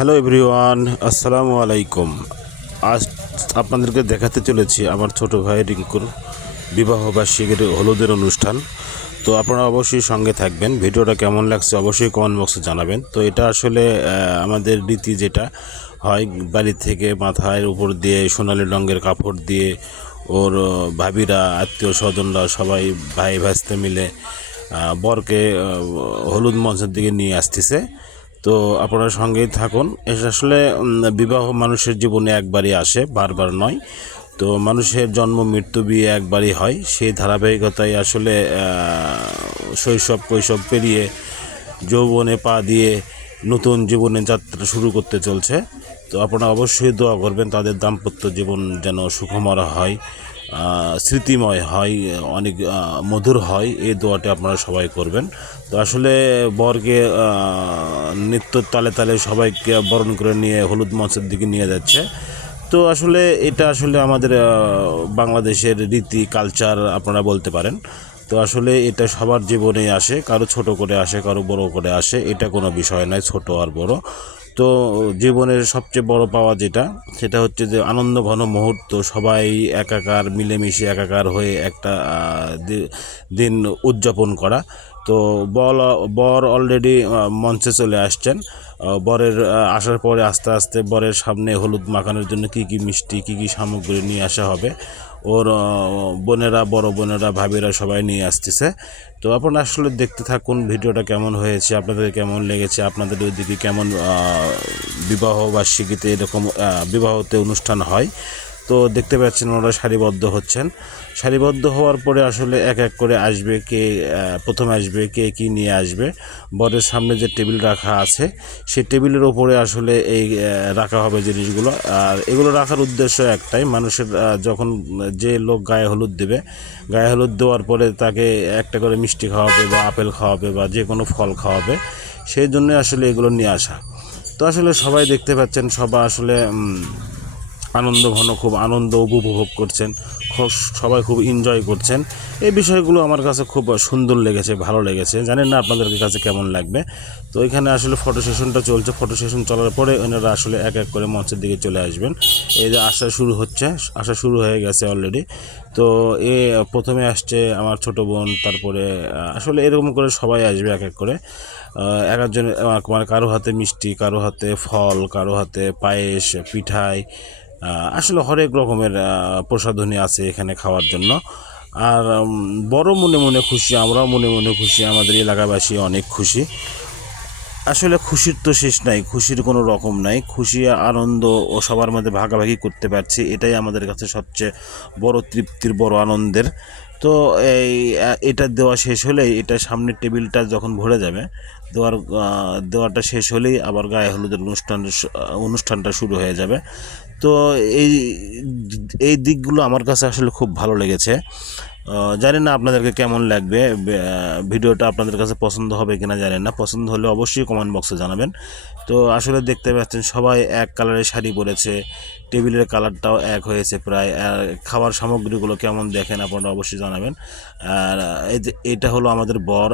Hello everyone, আসসালামু আলাইকুম। আজ আপনাদেরকে দেখাতে চলেছি আমার ছোট ভাই রিঙ্কুর বিবাহ বার্ষিকীর হলুদের অনুষ্ঠান। তো আপনারা অবশ্যই সঙ্গে থাকবেন। ভিডিওটা কেমন লাগছে অবশ্যই কমেন্ট বক্সে জানাবেন। তো এটা আসলে আমাদের রীতি যেটা হয় বাড়ি থেকে মাথায় উপর দিয়ে, সোনালি রঙের কাপড় দিয়ে, ওর ভাবিরা, আত্মীয় স্বজনরা সবাই ভাই ভাসতে মিলে বরকে হলুদ মঞ্চের দিকে নিয়ে আসতেছে। তো আপনারা সঙ্গেই থাকুন। আসলে বিবাহ মানুষের জীবনে একবারই আসে, বারবার নয়। তো মানুষের জন্ম, মৃত্যু বিয়ে একবারই হয়। সেই ধারাবাহিকতায় আসলে শৈশব, কৈশব পেরিয়ে যৌবনে পা দিয়ে নতুন জীবনের যাত্রা শুরু করতে চলছে। তো আপনারা অবশ্যই দোয়া করবেন, তাদের দাম্পত্য জীবন যেন সুখমরা হয়। স্মৃতিময় হয় অনেক মধুর হয়, এই দোয়াটা আপনারা সবাই করবেন। তো আসলে বরকে নিত্য তালে তালে সবাইকে বরণ করে নিয়ে হলুদ মঞ্চের দিকে নিয়ে যাচ্ছে। তো আসলে এটা আসলে আমাদের বাংলাদেশের রীতি, কালচার আপনারা বলতে পারেন। তো আসলে এটা সবার জীবনেই আসে, কারও ছোট করে আসে, কারও বড় করে আসে, এটা কোনো বিষয় নয়, ছোট আর বড়। তো জীবনের সবচেয়ে বড় পাওয়া যেটা, সেটা হচ্ছে যে আনন্দ ঘন মুহূর্ত, সবাই একাকার, মিলেমিশে একাকার হয়ে একটা দিন উদযাপন করা। তো বল, বর অলরেডি মঞ্চে চলে আসছেন। বরের আসার পরে আস্তে আস্তে বরের সামনে হলুদ মাখানোর জন্য কি কি মিষ্টি, কি কি সামগ্রী নিয়ে আসা হবে, ওর বোনেরা, বড় বোনেরা, ভাবিরা সবাই নিয়ে আসতেছে। তো আপনারা আসলে দেখতে থাকুন ভিডিওটা কেমন হয়েছে, আপনাদের কেমন লেগেছে, আপনাদের ওইদিকে কেমন বিবাহ বার্ষিকীতে এরকম বিবাহতে অনুষ্ঠান হয়। তো দেখতে পাচ্ছেন ওনারা সারিবদ্ধ হচ্ছেন। সারিবদ্ধ হওয়ার পরে আসলে এক এক করে আসবে কে প্রথমে আসবে কে কি নিয়ে আসবে। বরের সামনে যে টেবিল রাখা আছে, সেই টেবিলের ওপরে আসলে এই রাখা হবে জিনিসগুলো। আর এগুলো রাখার উদ্দেশ্য একটাই, মানুষের যখন যে লোক গায়ে হলুদ দেবে, গায়ে হলুদ দেওয়ার পরে তাকে একটা করে মিষ্টি খাওয়াবে বা আপেল খাওয়াবে বা যে কোনো ফল খাওয়াবে, সেই জন্যই আসলে এগুলো নিয়ে আসা। তো আসলে সবাই দেখতে পাচ্ছেন, সবাই আসলে আনন্দ ঘন, খুব আনন্দ উপভোগ করছেন সবাই খুব এনজয় করছেন। এই বিষয়গুলো আমার কাছে খুব সুন্দর লেগেছে, ভালো লেগেছে। জানেন না আপনাদের কাছে কেমন লাগবে? তো এখানে আসলে ফটো সেশনটা চলছে। ফটো সেশন চলার পরে ওনারা আসলে এক এক করে মঞ্চের দিকে চলে আসবেন। এই যে আসা শুরু হচ্ছে আসা শুরু হয়ে গেছে অলরেডি তো এ প্রথমে আসছে আমার ছোট বোন, তারপরে আসলে এরকম করে সবাই আসবে এক এক করে। এক একজন মানে কারও হাতে মিষ্টি, কারও হাতে ফল, কারও হাতে পায়েস, পিঠাই আসলে হরেক রকমের প্রসাধনী আছে এখানে খাওয়ার জন্য। আর বড় মনে মনে খুশি, আমরাও মনে মনে খুশি, আমাদের এলাকাবাসী অনেক খুশি। আসলে খুশির তো শেষ নাই, খুশির কোনো রকম নাই। খুশি, আনন্দ ও সবার মধ্যে ভাগাভাগি করতে পারছি, এটাই আমাদের কাছে সবচেয়ে বড় তৃপ্তির, বড় আনন্দের তো এই এটা দেওয়া শেষ হলেই এটা সামনের টেবিলটা যখন ভরে যাবে, দেওয়ার দেওয়াটা শেষ হলেই আবার গায়ে হলুদের অনুষ্ঠান অনুষ্ঠানটা শুরু হয়ে যাবে। তো এই এই দিকগুলো আমার কাছে আসলে খুব ভালো লেগেছে। জানি না আপনাদেরকে কেমন লাগবে ভিডিওটা আপনাদের কাছে পছন্দ হবে কিনা জানি না, পছন্দ হলে অবশ্যই কমেন্ট বক্সে জানাবেন। তো আসলে দেখতে পাচ্ছেন সবাই এক কালারের শাড়ি পরেছে টেবিলের কালারটাও এক হয়েছে প্রায়। আর খাবার সামগ্রীগুলো কেমন দেখেন আপনারা অবশ্যই জানাবেন। আর এটা হলো আমাদের বর।